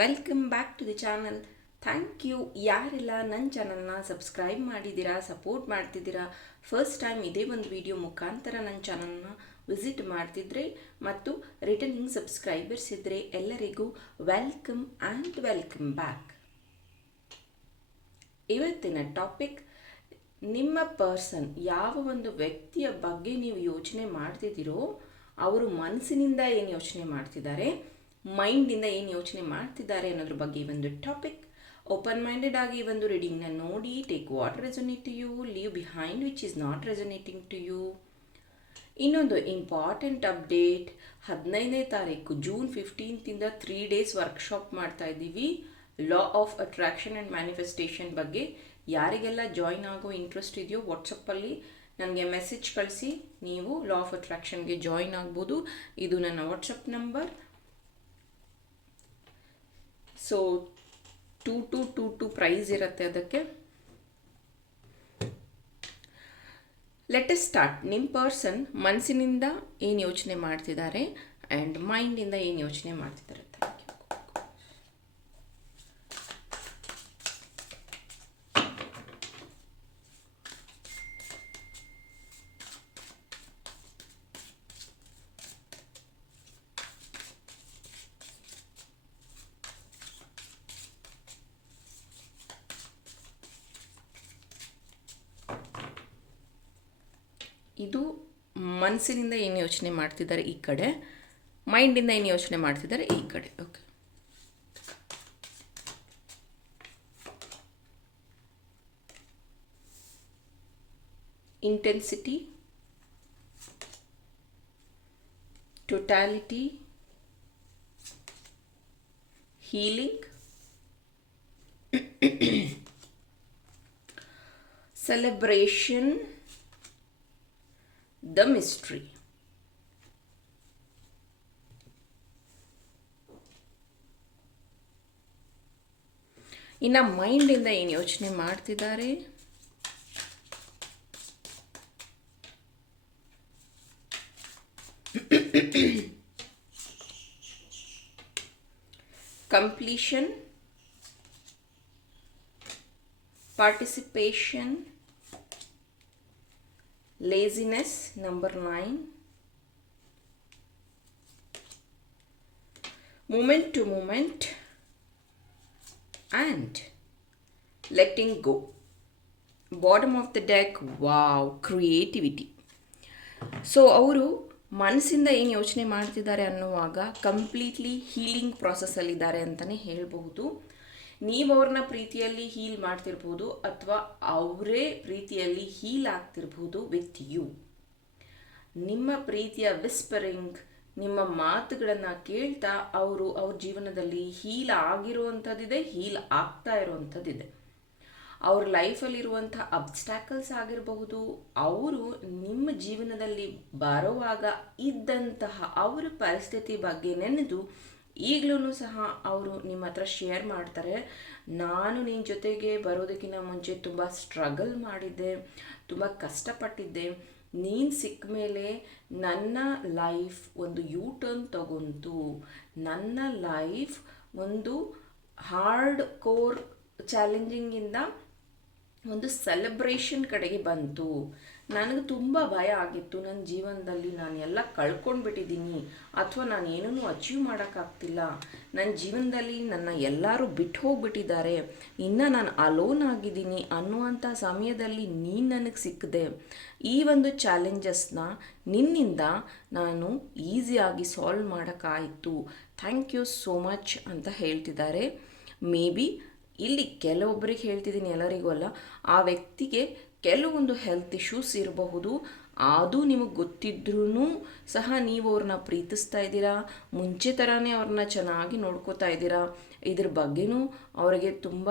Welcome back to the channel. Thank you. ಯಾರೆಲ್ಲ ನನ್ನ ಚಾನಲ್ನ ಸಬ್ಸ್ಕ್ರೈಬ್ ಮಾಡಿದ್ದೀರಾ, ಸಪೋರ್ಟ್ ಮಾಡ್ತಿದ್ದೀರಾ, ಫಸ್ಟ್ ಟೈಮ್ ಇದೇ ಒಂದು ವಿಡಿಯೋ ಮುಖಾಂತರ ನನ್ನ ಚಾನಲ್ನ ವಿಸಿಟ್ ಮಾಡ್ತಿದ್ರೆ ಮತ್ತು ರಿಟರ್ನಿಂಗ್ ಸಬ್ಸ್ಕ್ರೈಬರ್ಸ್ ಇದ್ದರೆ ಎಲ್ಲರಿಗೂ ವೆಲ್ಕಮ್ ಆ್ಯಂಡ್ ವೆಲ್ಕಮ್ ಬ್ಯಾಕ್. ಇವತ್ತಿನ ಟಾಪಿಕ್, ನಿಮ್ಮ ಪರ್ಸನ್ ಯಾವ ಒಂದು ವ್ಯಕ್ತಿಯ ಬಗ್ಗೆ ನೀವು ಯೋಚನೆ ಮಾಡ್ತಿದ್ದೀರೋ, ಅವರು ಮನಸ್ಸಿನಿಂದ ಏನು ಯೋಚನೆ ಮಾಡ್ತಿದ್ದಾರೆ ಮೈಂಡಿಂದ ಏನು ಯೋಚನೆ ಮಾಡ್ತಿದ್ದಾರೆ ಅನ್ನೋದ್ರ ಬಗ್ಗೆ ಈ ಒಂದು ಟಾಪಿಕ್. ಓಪನ್ ಮೈಂಡೆಡ್ ಆಗಿ ಈ ಒಂದು ರೀಡಿಂಗ್ನ ನೋಡಿ take what resonate to you leave behind which is not resonating to you ಇನ್ನೊಂದು ಇಂಪಾರ್ಟೆಂಟ್ ಅಪ್ಡೇಟ್ ಹದಿನೈದನೇ ತಾರೀಕು ಜೂನ್ ಫಿಫ್ಟೀನ್ತಿಂದ ತ್ರೀ ಡೇಸ್ ವರ್ಕ್ಶಾಪ್ ಮಾಡ್ತಾ ಇದ್ದೀವಿ. Law of attraction and manifestation ಬಗ್ಗೆ. ಯಾರಿಗೆಲ್ಲ ಜಾಯ್ನ್ ಆಗೋ ಇಂಟ್ರೆಸ್ಟ್ ಇದೆಯೋ ವಾಟ್ಸಪ್ಪಲ್ಲಿ ನನಗೆ ಮೆಸೇಜ್ ಕಳಿಸಿ. ನೀವು ಲಾ ಆಫ್ ಅಟ್ರಾಕ್ಷನ್ಗೆ ಜಾಯ್ನ್ ಆಗ್ಬೋದು. ಇದು ನನ್ನ WhatsApp number so two two two two price ಇರುತ್ತೆ ಅದಕ್ಕೆ. ಲೆಟೆಸ್ಟ್ ಸ್ಟಾರ್ಟ್ ನಿಮ್ಮ ಪರ್ಸನ್ ಮನಸ್ಸಿನಿಂದ ಏನು ಯೋಚನೆ ಮಾಡ್ತಿದ್ದಾರೆ? ಆ್ಯಂಡ್ ಮೈಂಡಿಂದ ಏನು ಯೋಚನೆ ಮಾಡ್ತಿದ್ದಾರೆ? ಇದು ಮನಸ್ಸಿನಿಂದ ಏನು ಯೋಚನೆ ಮಾಡ್ತಿದ್ದಾರೆ ಈ ಕಡೆ? ಮೈಂಡಿಂದ ಏನು ಯೋಚನೆ ಮಾಡ್ತಿದ್ದಾರೆ ಈ ಕಡೆ? Okay intensity totality healing celebration the mystery ಇನ್ನು ಮೈಂಡಿಂದ ಏನು ಯೋಚನೆ ಮಾಡ್ತಿದ್ದಾರೆ completion participation laziness number 9 moment to moment and letting go bottom of the deck wow creativity so ಅವರು ಮನಸ್ಸಿಂದ ಏನು ಯೋಚನೆ ಮಾಡ್ತಿದ್ದಾರೆ ಅನ್ನುವಾಗ ಕಂಪ್ಲೀಟ್ಲಿ ಹೀಲಿಂಗ್ ಪ್ರಾಸೆಸ್ಸಲ್ಲಿದ್ದಾರೆ ಅಂತಲೇ ಹೇಳಬಹುದು ನೀವು ಅವ್ರನ್ನ ಪ್ರೀತಿಯಲ್ಲಿ ಹೀಲ್ ಮಾಡ್ತಿರ್ಬೋದು ಅಥವಾ ಅವರೇ ಪ್ರೀತಿಯಲ್ಲಿ ಹೀಲ್ ಆಗ್ತಿರ್ಬೋದು ವಿತ್ ನಿಮ್ಮ ಪ್ರೀತಿಯ ವಿಸ್ಪರಿಂಗ್ ನಿಮ್ಮ ಮಾತುಗಳನ್ನು ಕೇಳ್ತಾ ಅವರು ಅವ್ರ ಜೀವನದಲ್ಲಿ ಹೀಲ್ ಆಗಿರುವಂಥದ್ದಿದೆ ಹೀಲ್ ಆಗ್ತಾ ಇರುವಂಥದ್ದಿದೆ. ಅವ್ರ ಲೈಫಲ್ಲಿರುವಂಥ ಅಬ್ಸ್ಟ್ಯಾಕಲ್ಸ್ ಆಗಿರಬಹುದು, ಅವರು ನಿಮ್ಮ ಜೀವನದಲ್ಲಿ ಬರುವಾಗ ಇದ್ದಂತಹ ಅವರ ಪರಿಸ್ಥಿತಿ ಬಗ್ಗೆ ನೆನೆದು ಈಗಲೂ ಸಹ ಅವರು ನಿಮ್ಮ ಹತ್ರ ಶೇರ್ ಮಾಡ್ತಾರೆ. ನಾನು ನಿನ್ನ ಜೊತೆಗೆ ಬರೋದಕ್ಕಿಂತ ಮುಂಚೆ ತುಂಬ ಸ್ಟ್ರಗಲ್ ಮಾಡಿದ್ದೆ, ತುಂಬ ಕಷ್ಟಪಟ್ಟಿದ್ದೆ. ನೀನು ಸಿಕ್ಕ ಮೇಲೆ ನನ್ನ ಲೈಫ್ ಒಂದು ಯೂ ಟರ್ನ್ ತಗೊಂತು ನನ್ನ ಲೈಫ್ ಒಂದು ಹಾರ್ಡ್ ಕೋರ್ ಚಾಲೆಂಜಿಂಗಿಂದ ಒಂದು ಸೆಲೆಬ್ರೇಷನ್ ಕಡೆಗೆ ಬಂತು. ನನಗೆ ತುಂಬ ಭಯ ಆಗಿತ್ತು. ನನ್ನ ಜೀವನದಲ್ಲಿ ನಾನು ಎಲ್ಲ ಕಳ್ಕೊಂಡ್ಬಿಟ್ಟಿದ್ದೀನಿ. ಅಥವಾ ನಾನು ಏನೂ ಅಚೀವ್ ಮಾಡೋಕ್ಕಾಗ್ತಿಲ್ಲ. ನನ್ನ ಜೀವನದಲ್ಲಿ ನನ್ನ ಎಲ್ಲರೂ ಬಿಟ್ಟು ಹೋಗ್ಬಿಟ್ಟಿದ್ದಾರೆ. ಇನ್ನು ನಾನು ಅಲೋನ್ ಆಗಿದ್ದೀನಿ ಅನ್ನುವಂಥ ಸಮಯದಲ್ಲಿ ನೀನು ನನಗೆ ಸಿಕ್ಕದೆ. ಈ ಒಂದು ಚಾಲೆಂಜಸ್ನ ನಿನ್ನಿಂದ ನಾನು ಈಸಿಯಾಗಿ ಸಾಲ್ವ್ ಮಾಡೋಕ್ಕಾಯಿತು. ಥ್ಯಾಂಕ್ ಯು ಸೋ ಮಚ್ ಅಂತ ಹೇಳ್ತಿದ್ದಾರೆ. ಮೇ ಬಿ ಇಲ್ಲಿ ಕೆಲವೊಬ್ಬರಿಗೆ ಹೇಳ್ತಿದ್ದೀನಿ ಎಲ್ಲರಿಗೂ ಅಲ್ಲ. ಆ ವ್ಯಕ್ತಿಗೆ ಕೆಲವೊಂದು ಹೆಲ್ತ್ ಇಶ್ಯೂಸ್ ಇರಬಹುದು. ಅದು ನಿಮಗೆ ಗೊತ್ತಿದ್ರೂ ಸಹ ನೀವು ಅವ್ರನ್ನ ಪ್ರೀತಿಸ್ತಾ ಇದ್ದೀರಾ? ಮುಂಚೆ ಥರನೇ ಅವ್ರನ್ನ ಚೆನ್ನಾಗಿ ನೋಡ್ಕೋತಾ ಇದ್ದೀರಾ? ಇದ್ರ ಬಗ್ಗೆನೂ ಅವರಿಗೆ ತುಂಬ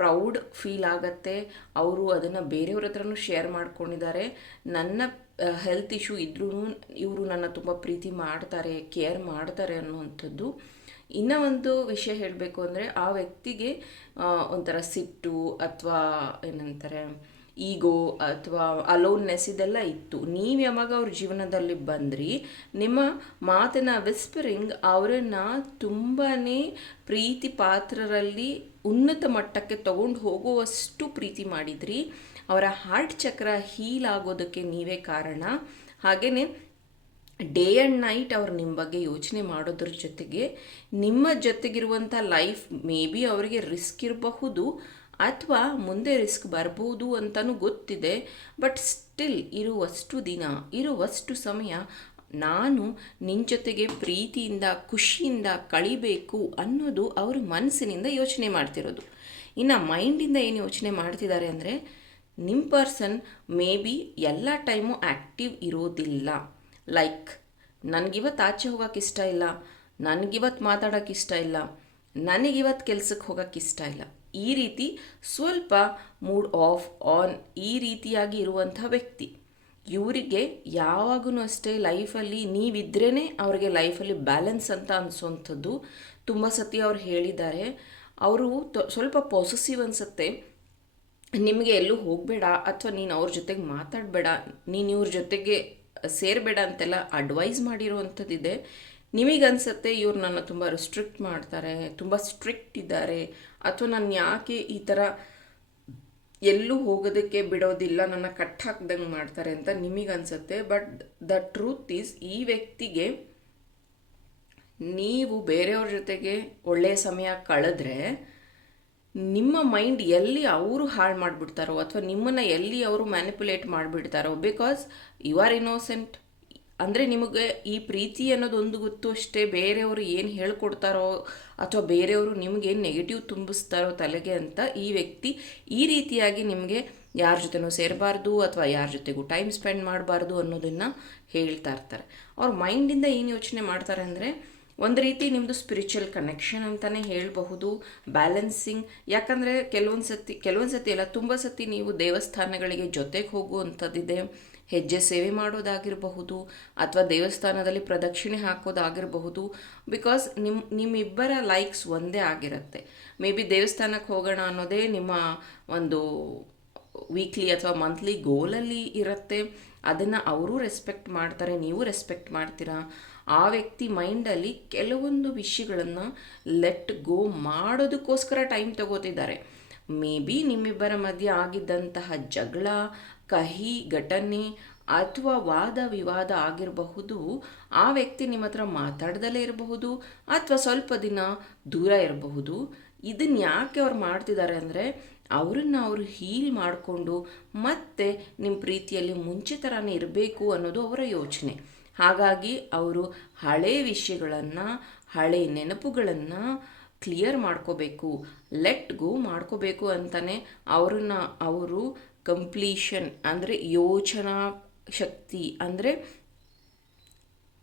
ಪ್ರೌಡ್ ಫೀಲ್ ಆಗತ್ತೆ. ಅವರು ಅದನ್ನು ಬೇರೆಯವ್ರ ಹತ್ರನೂ ಶೇರ್ ಮಾಡ್ಕೊಂಡಿದ್ದಾರೆ. ನನ್ನ ಹೆಲ್ತ್ ಇಶ್ಯೂ ಇದ್ರೂ ಇವರು ನನ್ನ ತುಂಬ ಪ್ರೀತಿ ಮಾಡ್ತಾರೆ ಕೇರ್ ಮಾಡ್ತಾರೆ ಅನ್ನುವಂಥದ್ದು. ಇನ್ನೂ ಒಂದು ವಿಷಯ ಹೇಳಬೇಕು ಅಂದರೆ ಆ ವ್ಯಕ್ತಿಗೆ ಒಂಥರ ಸಿಟ್ಟು ಅಥವಾ ಏನಂತಾರೆ ಈಗೋ ಅಥವಾ ಅಲೋನ್ನೆಸ್ ಇದೆಲ್ಲ ಇತ್ತು. ನೀವು ಯಾವಾಗ ಅವ್ರ ಜೀವನದಲ್ಲಿ ಬಂದ್ರಿ, ನಿಮ್ಮ ಮಾತಿನ ವಿಸ್ಪರಿಂಗ್ ಅವರನ್ನು ತುಂಬಾ ಪ್ರೀತಿ ಪಾತ್ರರಲ್ಲಿ ಉನ್ನತ ಮಟ್ಟಕ್ಕೆ ತಗೊಂಡು ಹೋಗುವಷ್ಟು ಪ್ರೀತಿ ಮಾಡಿದ್ರಿ. ಅವರ ಹಾರ್ಟ್ ಚಕ್ರ ಹೀಲ್ ಆಗೋದಕ್ಕೆ ನೀವೇ ಕಾರಣ. ಹಾಗೆಯೇ ಡೇ ಆ್ಯಂಡ್ ನೈಟ್ ಅವ್ರು ನಿಮ್ಮ ಬಗ್ಗೆ ಯೋಚನೆ ಮಾಡೋದ್ರ ಜೊತೆಗೆ, ನಿಮ್ಮ ಜೊತೆಗಿರುವಂಥ ಲೈಫ್ ಮೇ ಬಿ ಅವರಿಗೆ ರಿಸ್ಕ್ ಇರಬಹುದು ಅಥವಾ ಮುಂದೆ ರಿಸ್ಕ್ ಬರ್ಬೋದು ಅಂತಲೂ ಗೊತ್ತಿದೆ, ಬಟ್ ಸ್ಟಿಲ್ ಇರುವಷ್ಟು ದಿನ, ಇರುವಷ್ಟು ಸಮಯ ನಾನು ನಿನ್ನ ಜೊತೆಗೆ ಪ್ರೀತಿಯಿಂದ, ಖುಷಿಯಿಂದ ಕಳಿಬೇಕು ಅನ್ನೋದು ಅವ್ರ ಮನಸ್ಸಿನಿಂದ ಯೋಚನೆ ಮಾಡ್ತಿರೋದು. ಇನ್ನು ಮೈಂಡಿಂದ ಏನು ಯೋಚನೆ ಮಾಡ್ತಿದ್ದಾರೆ ಅಂದರೆ ನಿಮ್ಮ ಪರ್ಸನ್ ಮೇ ಬಿ ಎಲ್ಲ ಟೈಮು ಆ್ಯಕ್ಟಿವ್ ಇರೋದಿಲ್ಲ. ಲೈಕ್ ನನಗಿವತ್ತು ಆಚೆ ಹೋಗೋಕೆ ಇಷ್ಟ ಇಲ್ಲ ನನಗಿವತ್ತು ಮಾತಾಡೋಕೆ ಇಷ್ಟ ಇಲ್ಲ ನನಗಿವತ್ತು ಕೆಲಸಕ್ಕೆ ಹೋಗೋಕ್ಕೆ ಇಷ್ಟ ಇಲ್ಲ. ಈ ರೀತಿ ಸ್ವಲ್ಪ ಮೂಡ್ ಆಫ್ ಆನ್ ಈ ರೀತಿಯಾಗಿ ಇರುವಂಥ ವ್ಯಕ್ತಿ. ಇವರಿಗೆ ಯಾವಾಗೂ ಅಷ್ಟೇ ಲೈಫಲ್ಲಿ ನೀವಿದ್ರೇ ಅವ್ರಿಗೆ ಲೈಫಲ್ಲಿ ಬ್ಯಾಲೆನ್ಸ್ ಅಂತ ಅನಿಸೋಂಥದ್ದು. ತುಂಬ ಸತಿ ಅವ್ರು ಹೇಳಿದ್ದಾರೆ. ಅವರು ಸ್ವಲ್ಪ ಪಾಸಿಟಿವ್ ಅನಿಸುತ್ತೆ. ನಿಮಗೆ ಎಲ್ಲೂ ಹೋಗಬೇಡ ಅಥವಾ ನೀನು ಅವ್ರ ಜೊತೆಗೆ ಮಾತಾಡಬೇಡ, ನೀನು ಇವ್ರ ಜೊತೆಗೆ ಸೇರಬೇಡ ಅಂತೆಲ್ಲ ಅಡ್ವೈಸ್ ಮಾಡಿರುವಂಥದ್ದಿದೆ. ನಿಮಗನ್ಸುತ್ತೆ, ಇವ್ರು ನನ್ನ ತುಂಬ ರಿಸ್ಟ್ರಿಕ್ಟ್ ಮಾಡ್ತಾರೆ, ತುಂಬ ಸ್ಟ್ರಿಕ್ಟ್ ಇದ್ದಾರೆ, ಅಥವಾ ನಾನು ಯಾಕೆ ಈ ಥರ ಎಲ್ಲೂ ಹೋಗೋದಕ್ಕೆ ಬಿಡೋದಿಲ್ಲ, ನನ್ನ ಕಟ್ ಹಾಕ್ದಂಗೆ ಮಾಡ್ತಾರೆ ಅಂತ ನಿಮಗನ್ಸುತ್ತೆ ಬಟ್ ದ ಟ್ರೂತ್ ಈಸ್ ಈ ವ್ಯಕ್ತಿಗೆ ನೀವು ಬೇರೆಯವ್ರ ಜೊತೆಗೆ ಒಳ್ಳೆಯ ಸಮಯ ಕಳೆದ್ರೆ ನಿಮ್ಮ ಮೈಂಡ್ ಎಲ್ಲಿ ಅವರು ಹಾಳು ಮಾಡಿಬಿಡ್ತಾರೋ ಅಥವಾ ನಿಮ್ಮನ್ನು ಎಲ್ಲಿ ಅವರು ಮ್ಯಾನಿಪುಲೇಟ್ ಮಾಡಿಬಿಡ್ತಾರೋ ಬಿಕಾಸ್ ಯು ಆರ್ ಇನ್ನೋಸೆಂಟ್ ಅಂದರೆ ನಿಮಗೆ ಈ ಪ್ರೀತಿ ಅನ್ನೋದು ಒಂದು ಗೊತ್ತು ಅಷ್ಟೇ, ಬೇರೆಯವರು ಏನು ಹೇಳ್ಕೊಡ್ತಾರೋ ಅಥವಾ ಬೇರೆಯವರು ನಿಮಗೇನು ನೆಗೆಟಿವ್ ತುಂಬಿಸ್ತಾರೋ ತಲೆಗೆ ಅಂತ ಈ ವ್ಯಕ್ತಿ ಈ ರೀತಿಯಾಗಿ ನಿಮಗೆ ಯಾರ ಜೊತೆನೂ ಸೇರಬಾರ್ದು ಅಥವಾ ಯಾರ ಜೊತೆಗೂ ಟೈಮ್ ಸ್ಪೆಂಡ್ ಮಾಡಬಾರ್ದು ಅನ್ನೋದನ್ನು ಹೇಳ್ತಾ ಇರ್ತಾರೆ. ಅವ್ರ ಮೈಂಡಿಂದ ಏನು ಯೋಚನೆ ಮಾಡ್ತಾರೆ ಅಂದರೆ ಒಂದು ರೀತಿ ನಿಮ್ಮದು ಸ್ಪಿರಿಚುವಲ್ ಕನೆಕ್ಷನ್ ಅಂತಲೇ ಹೇಳಬಹುದು ಬ್ಯಾಲೆನ್ಸಿಂಗ್ ಯಾಕಂದರೆ ಕೆಲವೊಂದು ಸತಿ ಕೆಲವೊಂದು ಸತಿ ಅಲ್ಲ, ತುಂಬ ಸತಿ ನೀವು ದೇವಸ್ಥಾನಗಳಿಗೆ ಜೊತೆಗೆ ಹೋಗುವಂಥದ್ದಿದೆ ಹೆಜ್ಜೆ ಸೇವೆ ಮಾಡೋದಾಗಿರಬಹುದು ಅಥವಾ ದೇವಸ್ಥಾನದಲ್ಲಿ ಪ್ರದಕ್ಷಿಣೆ ಹಾಕೋದಾಗಿರಬಹುದು. ಬಿಕಾಸ್ ನಿಮ್ಮ ನಿಮ್ಮಿಬ್ಬರ ಲೈಕ್ಸ್ ಒಂದೇ ಆಗಿರುತ್ತೆ. ಮೇ ಬಿ ದೇವಸ್ಥಾನಕ್ಕೆ ಹೋಗೋಣ ಅನ್ನೋದೇ ನಿಮ್ಮ ಒಂದು ವೀಕ್ಲಿ ಅಥವಾ ಮಂತ್ಲಿ ಗೋಲಲ್ಲಿ ಇರುತ್ತೆ. ಅದನ್ನು ಅವರು ರೆಸ್ಪೆಕ್ಟ್ ಮಾಡ್ತಾರೆ, ನೀವು ರೆಸ್ಪೆಕ್ಟ್ ಮಾಡ್ತೀರಾ. ಆ ವ್ಯಕ್ತಿ ಮೈಂಡಲ್ಲಿ ಕೆಲವೊಂದು ವಿಷಯಗಳನ್ನು ಲೆಟ್ ಗೋ ಮಾಡೋದಕ್ಕೋಸ್ಕರ ಟೈಮ್ ತಗೋತಿದ್ದಾರೆ. ಮೇ ಬಿ ನಿಮ್ಮಿಬ್ಬರ ಮಧ್ಯೆ ಆಗಿದ್ದಂತಹ ಜಗಳ, ಕಹಿ, ಘಟನೆ ಅಥವಾ ವಾದ ವಿವಾದ ಆಗಿರಬಹುದು. ಆ ವ್ಯಕ್ತಿ ನಿಮ್ಮ ಹತ್ರ ಮಾತಾಡ್ದಲೇ ಇರಬಹುದು ಅಥವಾ ಸ್ವಲ್ಪ ದಿನ ದೂರ ಇರಬಹುದು. ಇದನ್ನು ಯಾಕೆ ಅವ್ರು ಮಾಡ್ತಿದ್ದಾರೆ ಅಂದರೆ, ಅವರನ್ನು ಅವರು ಹೀಲ್ ಮಾಡಿಕೊಂಡು ಮತ್ತೆ ನಿಮ್ಮ ಪ್ರೀತಿಯಲ್ಲಿ ಮುಂಚೆ ಥರನೇ ಇರಬೇಕು ಅನ್ನೋದು ಅವರ ಯೋಚನೆ. ಹಾಗಾಗಿ ಅವರು ಹಳೆ ವಿಷಯಗಳನ್ನು, ಹಳೆ ನೆನಪುಗಳನ್ನು ಕ್ಲಿಯರ್ ಮಾಡ್ಕೋಬೇಕು ಲೆಟ್ ಗೋ ಮಾಡ್ಕೋಬೇಕು ಅಂತಲೇ ಅವ್ರನ್ನ ಅವರು ಕಂಪ್ಲೀಷನ್ ಅಂದರೆ ಯೋಚನಾ ಶಕ್ತಿ ಅಂದರೆ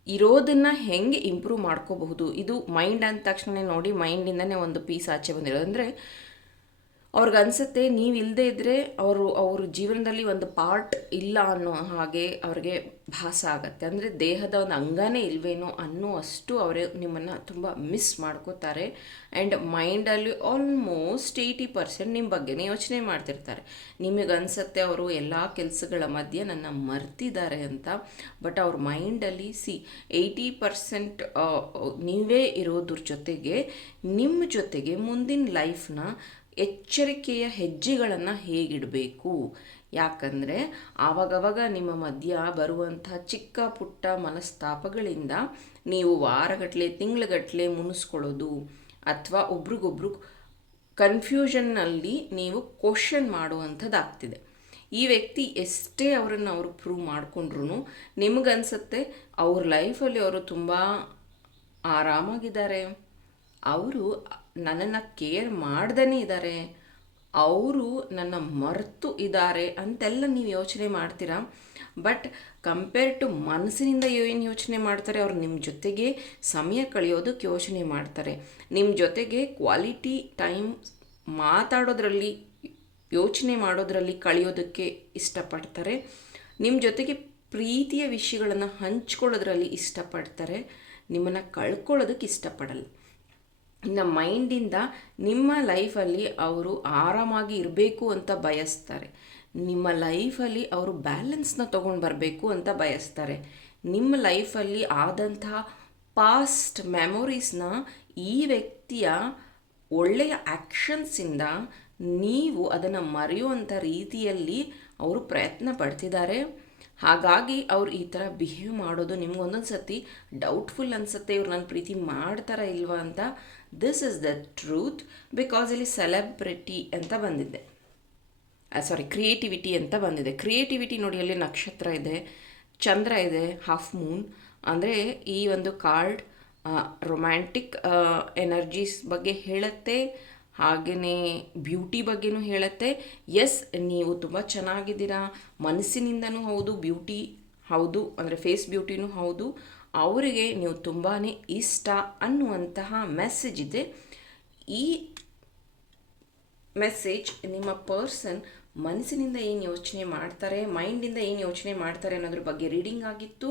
ಇರೋದನ್ನು ಹೆಂಗೆ ಇಂಪ್ರೂವ್ ಮಾಡ್ಕೋಬಹುದು? ಇದು ಮೈಂಡ್ ಅಂದ ತಕ್ಷಣ ನೋಡಿ ಮೈಂಡಿಂದನೇ ಒಂದು ಪೀಸ್ ಆಚೆ ಬಂದಿರೋದು. ಅಂದರೆ ಅವ್ರಿಗನ್ಸುತ್ತೆ ನೀವು ಇಲ್ಲದೆ ಇದ್ದರೆ ಅವರು, ಅವ್ರ ಜೀವನದಲ್ಲಿ ಒಂದು ಪಾರ್ಟ್ ಇಲ್ಲ ಅನ್ನೋ ಹಾಗೆ ಅವ್ರಿಗೆ ಭಾಸ ಆಗುತ್ತೆ. ಅಂದರೆ ದೇಹದ ಒಂದು ಅಂಗನೇ ಇಲ್ವೇನೋ ಅನ್ನೋ ಅಷ್ಟು ಅವರೇ ನಿಮ್ಮನ್ನು ತುಂಬ ಮಿಸ್ ಮಾಡ್ಕೋತಾರೆ. ಆ್ಯಂಡ್ ಮೈಂಡಲ್ಲಿ ಆಲ್ಮೋಸ್ಟ್ ಏಯ್ಟಿ ಪರ್ಸೆಂಟ್ ನಿಮ್ಮ ಬಗ್ಗೆನೇ ಯೋಚನೆ ಮಾಡ್ತಿರ್ತಾರೆ. ನಿಮಗೆ ಅನಿಸುತ್ತೆ ಅವರು ಎಲ್ಲ ಕೆಲಸಗಳ ಮಧ್ಯೆ ನನ್ನ ಮರ್ತಿದ್ದಾರೆ ಅಂತ, ಬಟ್ ಅವ್ರ ಮೈಂಡಲ್ಲಿ ಸಿ ಏಯ್ಟಿ ಪರ್ಸೆಂಟ್ ನೀವೇ ಇರೋದ್ರ ಜೊತೆಗೆ ನಿಮ್ಮ ಜೊತೆಗೆ ಮುಂದಿನ ಲೈಫ್ನ ಎಚ್ಚರಿಕೆಯ ಹೆಜ್ಜೆಗಳನ್ನು ಹೇಗಿಡಬೇಕು? ಯಾಕಂದರೆ ಆವಾಗವಾಗ ನಿಮ್ಮ ಮಧ್ಯ ಬರುವಂಥ ಚಿಕ್ಕ ಪುಟ್ಟ ಮನಸ್ತಾಪಗಳಿಂದ ನೀವು ವಾರಗಟ್ಟಲೆ ತಿಂಗಳಗಟ್ಟಲೆ ಮುನಿಸ್ಕೊಳ್ಳೋದು ಅಥವಾ ಒಬ್ರಿಗೊಬ್ರು ಕನ್ಫ್ಯೂಷನ್ನಲ್ಲಿ ನೀವು ಕ್ವಶನ್ ಮಾಡುವಂಥದ್ದಾಗ್ತಿದೆ. ಈ ವ್ಯಕ್ತಿ ಎಷ್ಟೇ ಅವರನ್ನು ಅವರು ಪ್ರೂವ್ ಮಾಡಿಕೊಂಡ್ರು ನಿಮಗನ್ಸುತ್ತೆ ಅವ್ರ ಲೈಫಲ್ಲಿ ಅವರು ತುಂಬ ಆರಾಮಾಗಿದ್ದಾರೆ. ಅವರು ನನ್ನನ್ನು ಕೇರ್ ಮಾಡ್ದೇ ಇದ್ದಾರೆ ಅವರು ನನ್ನ ಮರೆತು ಇದ್ದಾರೆ ಅಂತೆಲ್ಲ ನೀವು ಯೋಚನೆ ಮಾಡ್ತೀರಾ? ಬಟ್ ಕಂಪೇರ್ ಟು ಮನಸ್ಸಿನಿಂದ ಏನು ಯೋಚನೆ ಮಾಡ್ತಾರೆ? ಅವ್ರು ನಿಮ್ಮ ಜೊತೆಗೆ ಸಮಯ ಕಳೆಯೋದಕ್ಕೆ ಯೋಚನೆ ಮಾಡ್ತಾರೆ. ನಿಮ್ಮ ಜೊತೆಗೆ ಕ್ವಾಲಿಟಿ ಟೈಮ್ ಮಾತಾಡೋದ್ರಲ್ಲಿ, ಯೋಚನೆ ಮಾಡೋದ್ರಲ್ಲಿ ಕಳೆಯೋದಕ್ಕೆ ಇಷ್ಟಪಡ್ತಾರೆ. ನಿಮ್ಮ ಜೊತೆಗೆ ಪ್ರೀತಿಯ ವಿಷಯಗಳನ್ನು ಹಂಚ್ಕೊಳ್ಳೋದ್ರಲ್ಲಿ ಇಷ್ಟಪಡ್ತಾರೆ. ನಿಮ್ಮನ್ನು ಕಳ್ಕೊಳ್ಳೋದಕ್ಕೆ ಇಷ್ಟಪಡಲ್ಲ. ಇನ್ನು ಮೈಂಡಿಂದ ನಿಮ್ಮ ಲೈಫಲ್ಲಿ ಅವರು ಆರಾಮಾಗಿ ಇರಬೇಕು ಅಂತ ಬಯಸ್ತಾರೆ. ನಿಮ್ಮ ಲೈಫಲ್ಲಿ ಅವರು ಬ್ಯಾಲೆನ್ಸ್ನ ತೊಗೊಂಡು ಬರಬೇಕು ಅಂತ ಬಯಸ್ತಾರೆ. ನಿಮ್ಮ ಲೈಫಲ್ಲಿ ಆದಂತಹ ಪಾಸ್ಟ್ ಮೆಮೊರೀಸ್ನ ಈ ವ್ಯಕ್ತಿಯ ಒಳ್ಳೆಯ ಆ್ಯಕ್ಷನ್ಸಿಂದ ನೀವು ಅದನ್ನು ಮರೆಯುವಂಥ ರೀತಿಯಲ್ಲಿ ಅವರು ಪ್ರಯತ್ನ ಪಡ್ತಿದ್ದಾರೆ. ಹಾಗಾಗಿ ಅವ್ರು ಈ ಥರ ಬಿಹೇವ್ ಮಾಡೋದು ನಿಮ್ಗೊಂದೊಂದು ಸತಿ ಡೌಟ್ಫುಲ್ ಅನಿಸುತ್ತೆ, ಇವ್ರು ನನ್ನ ಪ್ರೀತಿ ಮಾಡ್ತಾರ ಇಲ್ವಾ ಅಂತ. This is the truth because ಇಲ್ಲಿ ಸೆಲೆಬ್ರಿಟಿ ಅಂತ ಬಂದಿದೆ. ಸಾರಿ ಕ್ರಿಯೇಟಿವಿಟಿ ಅಂತ ಬಂದಿದೆ. ಕ್ರಿಯೇಟಿವಿಟಿ ನೋಡಿ ಅಲ್ಲಿ ನಕ್ಷತ್ರ ಇದೆ, ಚಂದ್ರ ಇದೆ ಹಾಫ್ ಮೂನ್ ಅಂದರೆ ಈ ಒಂದು ಕಾರ್ಡ್ ರೊಮ್ಯಾಂಟಿಕ್ ಎನರ್ಜೀಸ್ ಬಗ್ಗೆ ಹೇಳುತ್ತೆ ಹಾಗೆಯೇ ಬ್ಯೂಟಿ ಬಗ್ಗೆನೂ ಹೇಳುತ್ತೆ. ಎಸ್ ನೀವು ತುಂಬ ಚೆನ್ನಾಗಿದ್ದೀರಾ. ಮನಸ್ಸಿನಿಂದನೂ ಹೌದು, ಬ್ಯೂಟಿ ಹೌದು, ಅಂದರೆ ಫೇಸ್ ಬ್ಯೂಟಿನೂ ಹೌದು. ಅವರಿಗೆ ನೀವು ತುಂಬಾ ಇಷ್ಟ ಅನ್ನುವಂತಹ ಮೆಸೇಜ್ ಇದೆ. ಈ ಮೆಸೇಜ್ ನಿಮ್ಮ ಪರ್ಸನ್ ಮನಸ್ಸಿನಿಂದ ಏನು ಯೋಚನೆ ಮಾಡ್ತಾರೆ ಮೈಂಡಿಂದ ಏನು ಯೋಚನೆ ಮಾಡ್ತಾರೆ ಅನ್ನೋದ್ರ ಬಗ್ಗೆ ರೀಡಿಂಗ್ ಆಗಿತ್ತು.